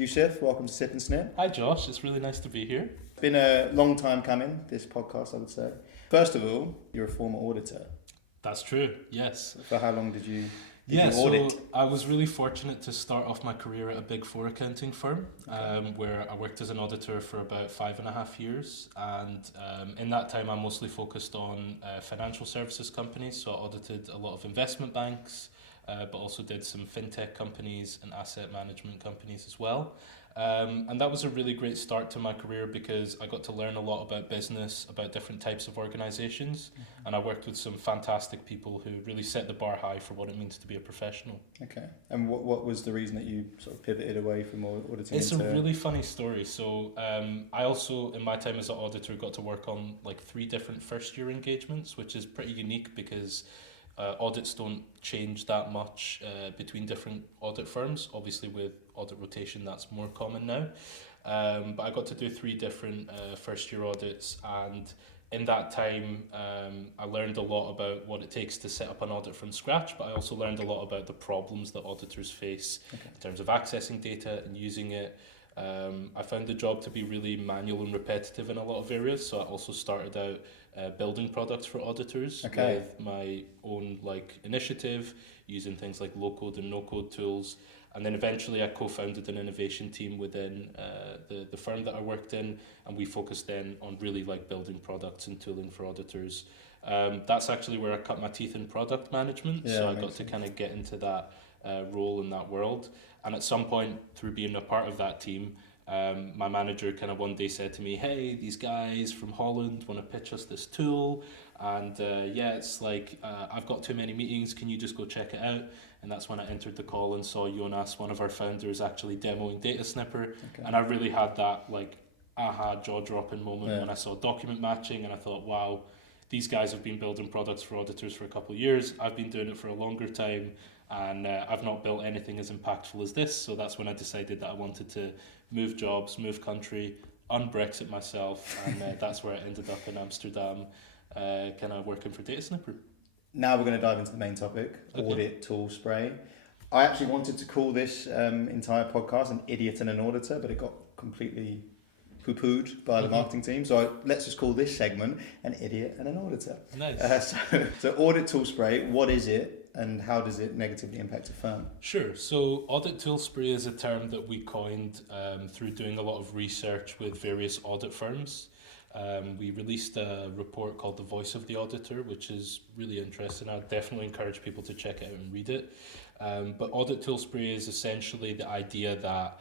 Yousef, welcome to Sip Snip. Hi Josh, it's really nice to be here. It's been a long time coming, this podcast, I would say. First of all, you're a former auditor. That's true, yes. For how long did you audit? So I was really fortunate to start off my career at a Big Four accounting firm, where I worked as an auditor for about 5.5 years. And in that time, I mostly focused on financial services companies. So I audited a lot of investment banks, but also did some fintech companies and asset management companies as well. And that was a really great start to my career because I got to learn a lot about business, about different types of organizations, and I worked with some fantastic people who really set the bar high for what it means to be a professional. Okay. And what was the reason that you sort of pivoted away from auditing? It's a really funny story. So I also, in my time as an auditor, got to work on like 3 different first-year engagements, which is pretty unique because audits don't change that much between different audit firms. Obviously with audit rotation that's more common now, but I got to do 3 different first year audits, and in that time I learned a lot about what it takes to set up an audit from scratch, but I also learned a lot about the problems that auditors face in terms of accessing data and using it. I found the job to be really manual and repetitive in a lot of areas, so I also started out building products for auditors with my own initiative, using things like low-code and no-code tools. And then eventually I co-founded an innovation team within the firm that I worked in, and we focused then on really building products and tooling for auditors. That's actually where I cut my teeth in product management, so I got to kind of get into that role in that world. And at some point, through being a part of that team, my manager kind of one day said to me, "Hey, these guys from Holland want to pitch us this tool, and it's I've got too many meetings, can you just go check it out?" And that's when I entered the call and saw Jonas, one of our founders, actually demoing DataSnipper. And I really had that aha, jaw-dropping moment when I saw document matching, and I thought, wow, these guys have been building products for auditors for a couple of years. I've been doing it for a longer time, and I've not built anything as impactful as this. So that's when I decided that I wanted to move jobs, move country, un-Brexit myself, and that's where I ended up in Amsterdam, kind of working for DataSnipper. Now we're going to dive into the main topic, audit tool spray. I actually wanted to call this entire podcast An Idiot and an Auditor, but it got completely poo-pooed by the marketing team. So let's just call this segment An Idiot and an Auditor. Nice. So audit tool spray, what is it and how does it negatively impact a firm? Sure. So audit tool spray is a term that we coined through doing a lot of research with various audit firms. We released a report called The Voice of the Auditor, which is really interesting. I'd definitely encourage people to check it out and read it. But audit tool spray is essentially the idea that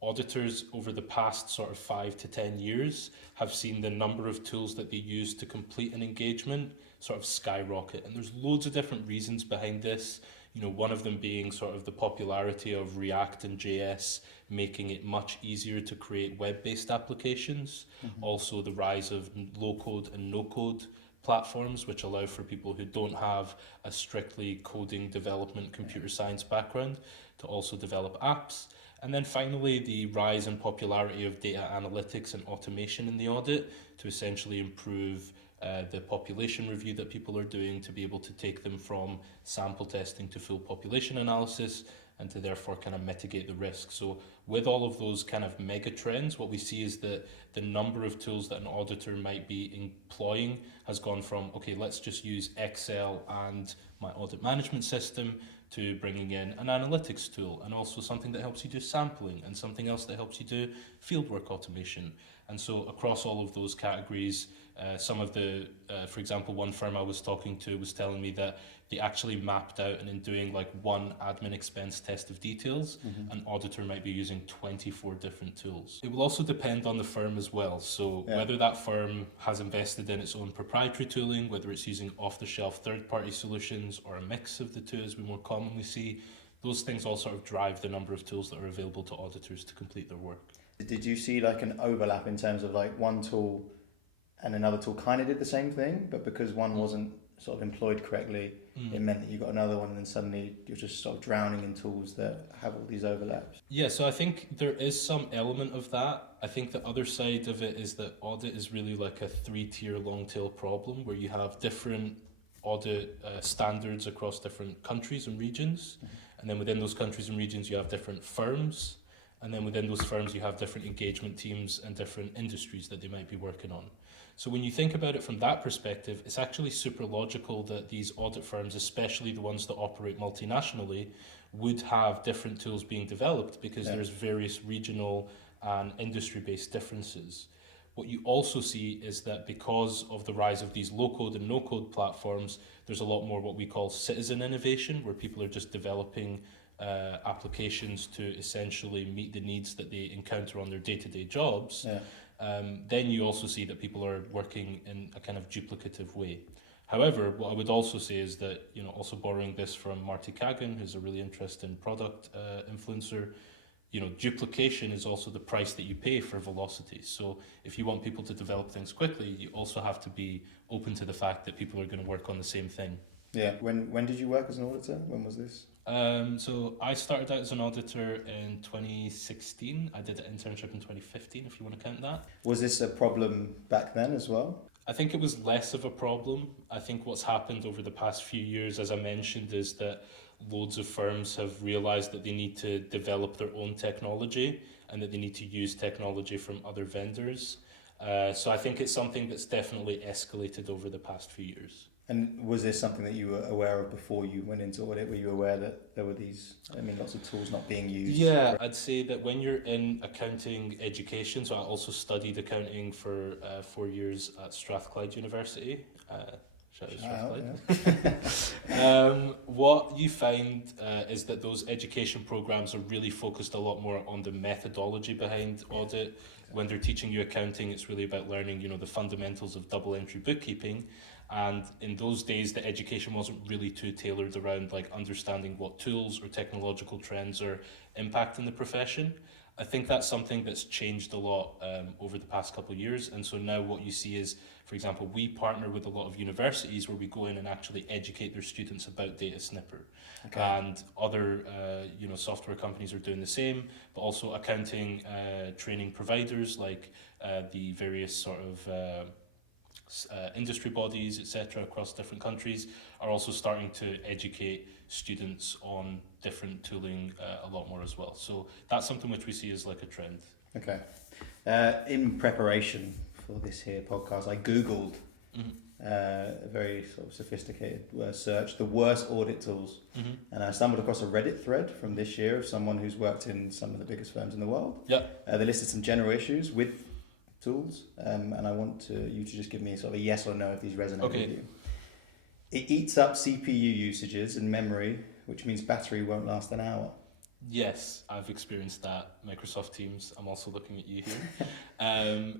auditors over the past sort of 5 to 10 years have seen the number of tools that they use to complete an engagement sort of skyrocket. And there's loads of different reasons behind this. One of them being sort of the popularity of React and JS, making it much easier to create web-based applications. Also the rise of low-code and no-code platforms, which allow for people who don't have a strictly coding, development, computer science background to also develop apps. And then finally, the rise in popularity of data analytics and automation in the audit to essentially improve the population review that people are doing, to be able to take them from sample testing to full population analysis, and to therefore kind of mitigate the risk. So with all of those kind of mega trends, what we see is that the number of tools that an auditor might be employing has gone from, okay, let's just use Excel and my audit management system, to bringing in an analytics tool, and also something that helps you do sampling, and something else that helps you do fieldwork automation. And so across all of those categories, some of the, for example, one firm I was talking to was telling me that they actually mapped out, and in doing one admin expense test of details, an auditor might be using 24 different tools. It will also depend on the firm as well. So whether that firm has invested in its own proprietary tooling, whether it's using off-the-shelf third-party solutions, or a mix of the two as we more commonly see, those things all sort of drive the number of tools that are available to auditors to complete their work. Did you see an overlap in terms of one tool and another tool kind of did the same thing, but because one wasn't sort of employed correctly, it meant that you got another one, and then suddenly you're just sort of drowning in tools that have all these overlaps? Yeah, so I think there is some element of that. I think the other side of it is that audit is really like a 3-tier long tail problem, where you have different audit standards across different countries and regions, and then within those countries and regions you have different firms, And then within those firms, you have different engagement teams and different industries that they might be working on. So when you think about it from that perspective, it's actually super logical that these audit firms, especially the ones that operate multinationally, would have different tools being developed because there's various regional and industry-based differences. What you also see is that because of the rise of these low-code and no-code platforms, there's a lot more what we call citizen innovation, where people are just developing applications to essentially meet the needs that they encounter on their day-to-day jobs. Then you also see that people are working in a kind of duplicative way. However, what I would also say is that, also borrowing this from Marty Kagan, who's a really interesting product influencer, duplication is also the price that you pay for velocity. So if you want people to develop things quickly, you also have to be open to the fact that people are going to work on the same thing. Yeah. When did you work as an auditor? When was this? So I started out as an auditor in 2016. I did an internship in 2015, if you want to count that. Was this a problem back then as well? I think it was less of a problem. I think what's happened over the past few years, as I mentioned, is that loads of firms have realized that they need to develop their own technology and that they need to use technology from other vendors. So I think it's something that's definitely escalated over the past few years. And was this something that you were aware of before you went into audit? Were you aware that there were lots of tools not being used? Yeah, I'd say that when you're in accounting education, so I also studied accounting for 4 years at Strathclyde University. Shout out Strathclyde. What you find is that those education programs are really focused a lot more on the methodology behind audit. When they're teaching you accounting, it's really about learning, the fundamentals of double entry bookkeeping. And in those days, the education wasn't really too tailored around understanding what tools or technological trends are impacting the profession. I think that's something that's changed a lot over the past couple of years. And so now what you see is, for example, we partner with a lot of universities where we go in and actually educate their students about DataSnipper. Okay. And other software companies are doing the same, but also accounting training providers like the various sort of industry bodies, etc., across different countries are also starting to educate students on different tooling a lot more as well. So that's something which we see as like a trend. Okay. In preparation for this here podcast, I Googled a very sort of sophisticated search, the worst audit tools. And I stumbled across a Reddit thread from this year of someone who's worked in some of the biggest firms in the world. They listed some general issues with tools, and I want you to just give me sort of a yes or no if these resonate with you. It eats up CPU usages and memory, which means battery won't last an hour. Yes, I've experienced that. Microsoft Teams, I'm also looking at you here.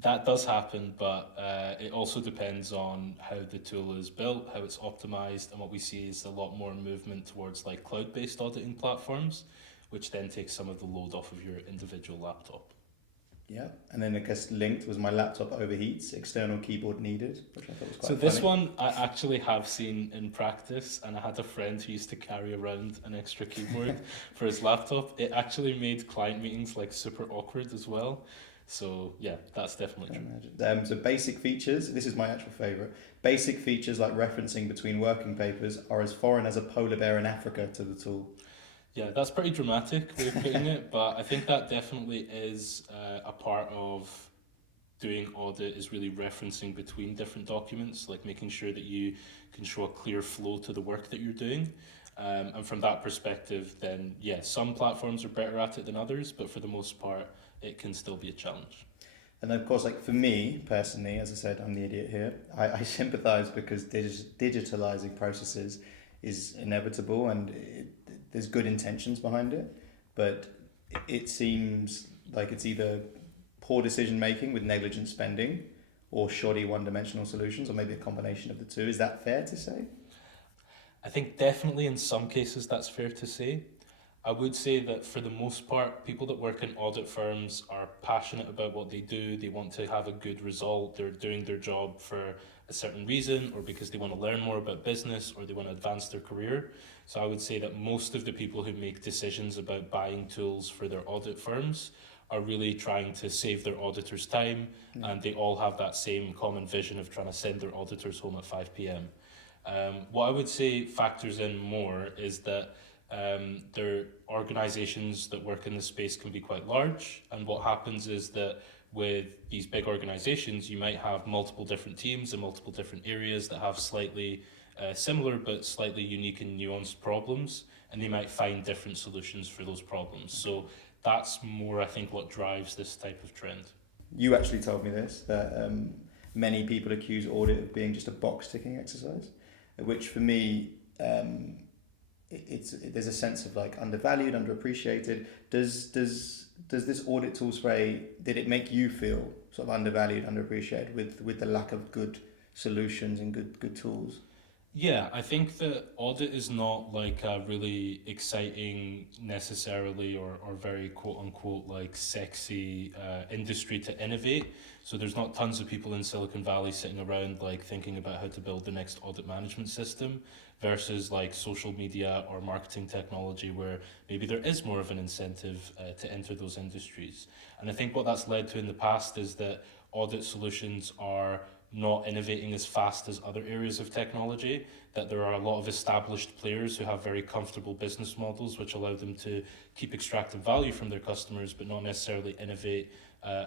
That does happen, but it also depends on how the tool is built, how it's optimized, and what we see is a lot more movement towards cloud-based auditing platforms, which then takes some of the load off of your individual laptop. Yeah, and then I guess linked was my laptop overheats, external keyboard needed, which I thought was quite funny. So this one I actually have seen in practice, and I had a friend who used to carry around an extra keyboard for his laptop. It actually made client meetings super awkward as well. So yeah, that's definitely true. So basic features, this is my actual favourite. Basic features like referencing between working papers are as foreign as a polar bear in Africa to the tool. Yeah, that's pretty dramatic way of putting it, but I think that definitely is a part of doing audit, is really referencing between different documents, making sure that you can show a clear flow to the work that you're doing. And from that perspective, then, yeah, some platforms are better at it than others, but for the most part, it can still be a challenge. And of course, for me personally, as I said, I'm the idiot here. I sympathise because digitalizing processes is inevitable and there's good intentions behind it, but it seems like it's either poor decision making with negligent spending or shoddy one-dimensional solutions, or maybe a combination of the two. Is that fair to say? I think definitely in some cases that's fair to say. I would say that for the most part, people that work in audit firms are passionate about what they do. They want to have a good result. They're doing their job for a certain reason, or because they want to learn more about business, or they want to advance their career. So I would say that most of the people who make decisions about buying tools for their audit firms are really trying to save their auditors time, and they all have that same common vision of trying to send their auditors home at 5 p.m. What I would say factors in more is that Their organizations that work in this space can be quite large, and what happens is that with these big organizations, you might have multiple different teams in multiple different areas that have slightly similar but slightly unique and nuanced problems, and they might find different solutions for those problems. So that's more, I think, what drives this type of trend. You actually told me this, that many people accuse audit of being just a box-ticking exercise, which for me, there's a sense of like undervalued, underappreciated. Does this audit tool spray, did it make you feel sort of undervalued, underappreciated with the lack of good solutions and good tools? Yeah, I think that audit is not like a really exciting necessarily or very quote unquote like sexy industry to innovate. So there's not tons of people in Silicon Valley sitting around like thinking about how to build the next audit management system versus like social media or marketing technology where maybe there is more of an incentive to enter those industries. And I think what that's led to in the past is that audit solutions are not innovating as fast as other areas of technology, that there are a lot of established players who have very comfortable business models which allow them to keep extracting value from their customers but not necessarily innovate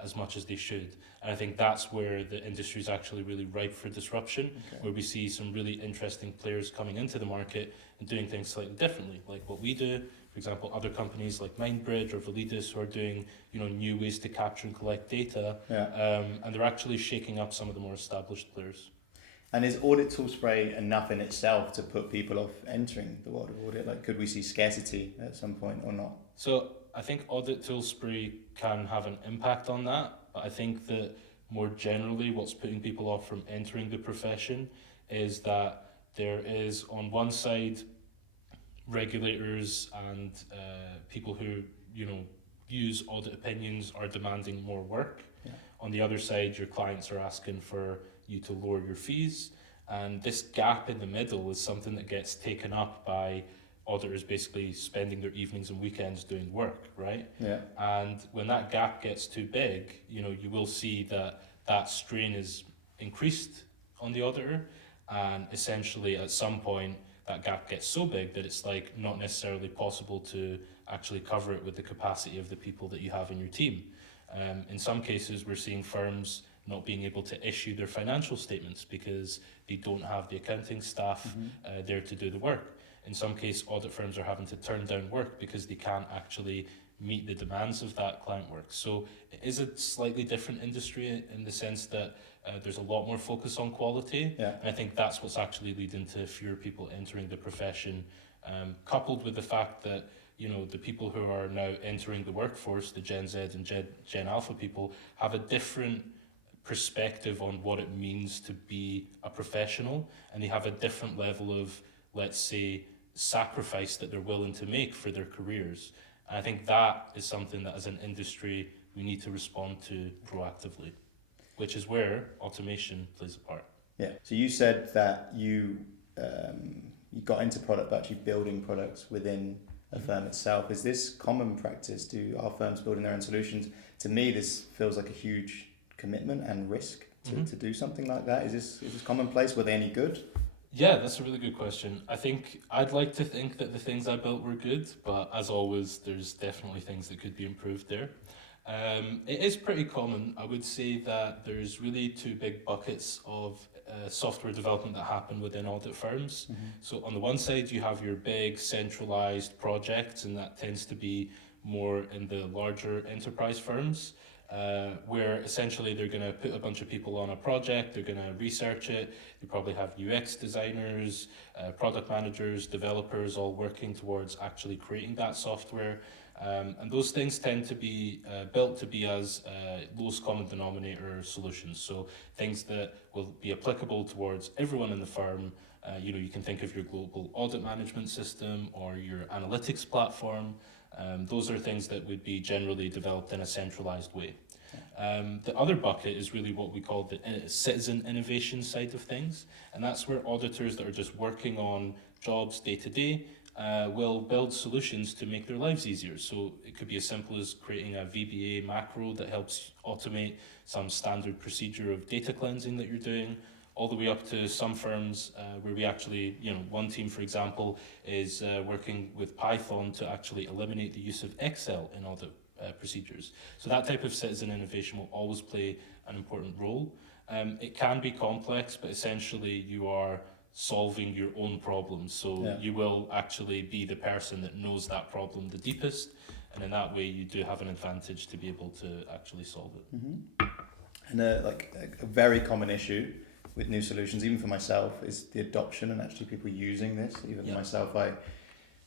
as much as they should. And I think that's where the industry is actually really ripe for disruption, where we see some really interesting players coming into the market and doing things slightly differently, like what we do. For example, other companies like MindBridge or Validus who are doing, new ways to capture and collect data, and they're actually shaking up some of the more established players. And is audit tool spray enough in itself to put people off entering the world of audit? Like, could we see scarcity at some point or not? So I think audit tool spray can have an impact on that, but I think that more generally what's putting people off from entering the profession is that there is on one side regulators and people who use audit opinions are demanding more work. On the other side, your clients are asking for you to lower your fees, and this gap in the middle is something that gets taken up by auditors basically spending their evenings and weekends doing work, right? And when that gap gets too big, you will see that strain is increased on the auditor, and essentially at some point that gap gets so big that it's like not necessarily possible to actually cover it with the capacity of the people that you have in your team. In some cases, we're seeing firms not being able to issue their financial statements because they don't have the accounting staff there to do the work. In some cases, audit firms are having to turn down work because they can't actually meet the demands of that client work. So it is a slightly different industry in the sense that there's a lot more focus on quality. And I think that's what's actually leading to fewer people entering the profession, coupled with the fact that the people who are now entering the workforce, the Gen Z and Gen Alpha people, have a different perspective on what it means to be a professional, and they have a different level of, let's say, sacrifice that they're willing to make for their careers. And I think that is something that as an industry we need to respond to proactively, which is where automation plays a part. So you said that you got into product by actually building products within a firm itself. Is this common practice? Are firms building their own solutions? To me, this feels like a huge commitment and risk to do something like that. Is this commonplace? Were they any good? Yeah, that's a really good question. I think I'd like to think that the things I built were good, but as always, there's definitely things that could be improved there. It is pretty common. I would say that there's really two big buckets of software development that happen within audit firms. So on the one side, you have your big centralized projects, and that tends to be more in the larger enterprise firms. Where essentially they're going to put a bunch of people on a project, they're going to research it, they probably have UX designers, product managers, developers all working towards actually creating that software. And those things tend to be built to be as lowest common denominator solutions. So things that will be applicable towards everyone in the firm. You can think of your global audit management system or your analytics platform. Those are things that would be generally developed in a centralized way. The other bucket is really what we call the citizen innovation side of things, and that's where auditors that are just working on jobs day to day will build solutions to make their lives easier. So it could be as simple as creating a VBA macro that helps automate some standard procedure of data cleansing that you're doing, all the way up to some firms where we actually, one team, for example, is working with Python to actually eliminate the use of Excel in audit procedures. So that type of citizen innovation will always play an important role. It can be complex, but essentially you are solving your own problems. So you will actually be the person that knows that problem the deepest, and in that way you do have an advantage to be able to actually solve it. Mm-hmm. And a very common issue with new solutions, even for myself, is the adoption and actually people using this. Even myself, I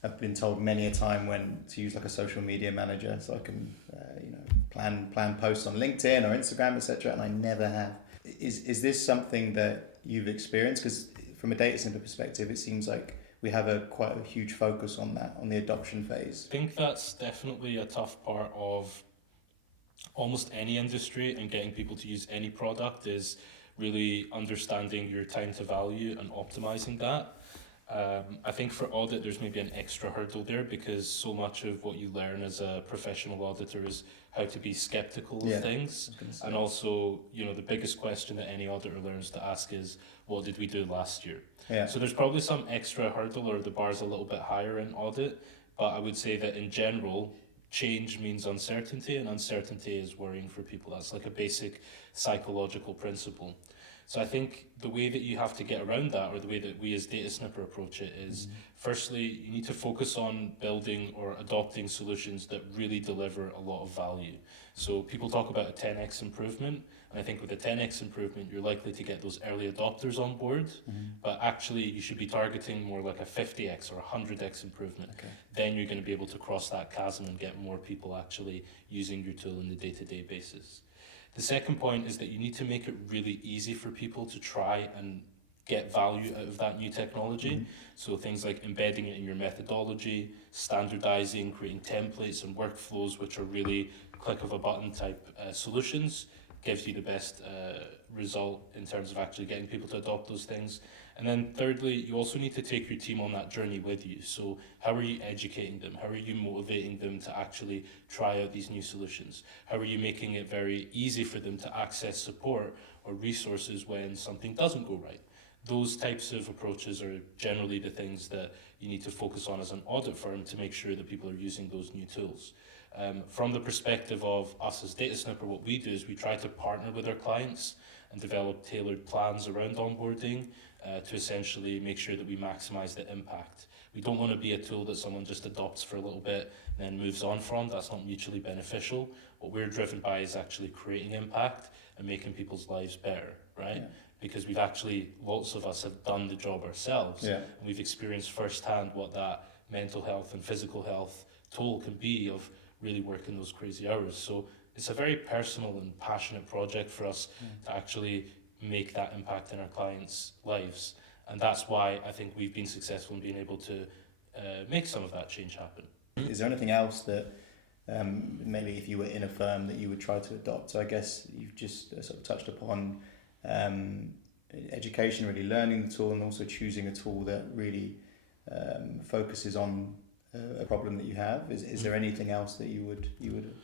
have been told many a time when to use like a social media manager, so I can plan posts on LinkedIn or Instagram, etc. And I never have. Is this something that you've experienced? Because from a DataSnipper perspective, it seems like we have quite a huge focus on that, on the adoption phase. I think that's definitely a tough part of almost any industry, and getting people to use any product is really understanding your time to value and optimizing that. I think for audit, there's maybe an extra hurdle there, because so much of what you learn as a professional auditor is how to be skeptical of things. And also, the biggest question that any auditor learns to ask is, what did we do last year? Yeah. So there's probably some extra hurdle, or the bar's a little bit higher in audit, but I would say that in general, change means uncertainty, and uncertainty is worrying for people. That's like a basic psychological principle. So I think the way that you have to get around that, or the way that we as DataSnipper approach it, is firstly, you need to focus on building or adopting solutions that really deliver a lot of value. So people talk about a 10x improvement, and I think with a 10x improvement, you're likely to get those early adopters on board, but actually you should be targeting more like a 50x or 100x improvement. Okay. Then you're going to be able to cross that chasm and get more people actually using your tool on a day-to-day basis. The second point is that you need to make it really easy for people to try and get value out of that new technology. So things like embedding it in your methodology, standardizing, creating templates and workflows, which are really click of a button type solutions, gives you the best result in terms of actually getting people to adopt those things. And then thirdly, you also need to take your team on that journey with you. So how are you educating them? How are you motivating them to actually try out these new solutions? How are you making it very easy for them to access support or resources when something doesn't go right? Those types of approaches are generally the things that you need to focus on as an audit firm to make sure that people are using those new tools. From the perspective of us as DataSnipper, what we do is we try to partner with our clients and develop tailored plans around onboarding to essentially make sure that we maximize the impact. We don't want to be a tool that someone just adopts for a little bit and then moves on from. That's not mutually beneficial. What we're driven by is actually creating impact and making people's lives better, right? Yeah. Because we've actually, lots of us have done the job ourselves, and we've experienced firsthand what that mental health and physical health toll can be of really working those crazy hours. So it's a very personal and passionate project for us to actually make that impact in our clients' lives. And that's why I think we've been successful in being able to make some of that change happen. Is there anything else that maybe if you were in a firm that you would try to adopt? So I guess you've just sort of touched upon education, really learning the tool, and also choosing a tool that really focuses on a problem that you have. Is there anything else that you would?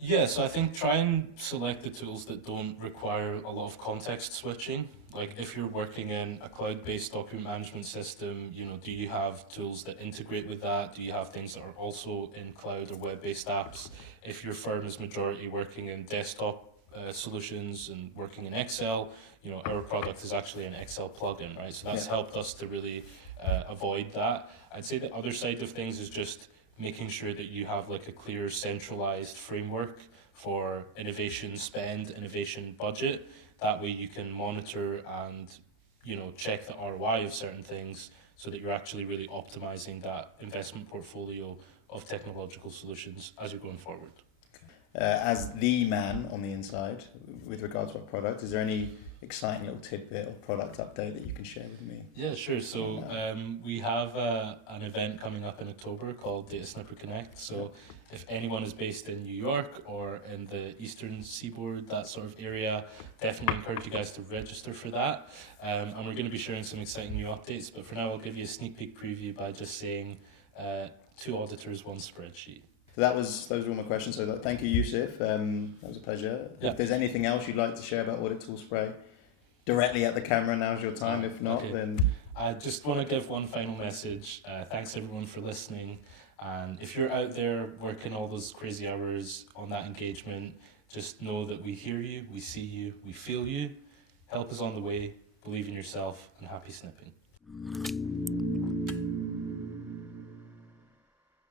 Yeah, so I think try and select the tools that don't require a lot of context switching. Like if you're working in a cloud-based document management system, do you have tools that integrate with that? Do you have things that are also in cloud or web-based apps? If your firm is majority working in desktop solutions and working in Excel, our product is actually an Excel plugin, right? So that's helped us to really avoid that. I'd say the other side of things is just making sure that you have like a clear centralized framework for innovation spend, innovation budget. That way you can monitor and check the ROI of certain things so that you're actually really optimizing that investment portfolio of technological solutions as you're going forward. As the man on the inside with regards to our product, is there any exciting little tidbit or product update that you can share with me? Yeah, sure. So we have an event coming up in October called DataSnipper Connect. So if anyone is based in New York or in the Eastern Seaboard, that sort of area, definitely encourage you guys to register for that. And we're going to be sharing some exciting new updates. But for now, I'll give you a sneak peek preview by just saying 2 auditors, 1 spreadsheet. So those were all my questions. So thank you, Yousef. That was a pleasure. Yeah. If there's anything else you'd like to share about Audit Tool Spray, directly at the camera, now's your time. If not, okay. then I just want to give one final message. Thanks everyone for listening. And if you're out there working all those crazy hours on that engagement, just know that we hear you, we see you, we feel you. Help is on the way. Believe in yourself, and happy snipping.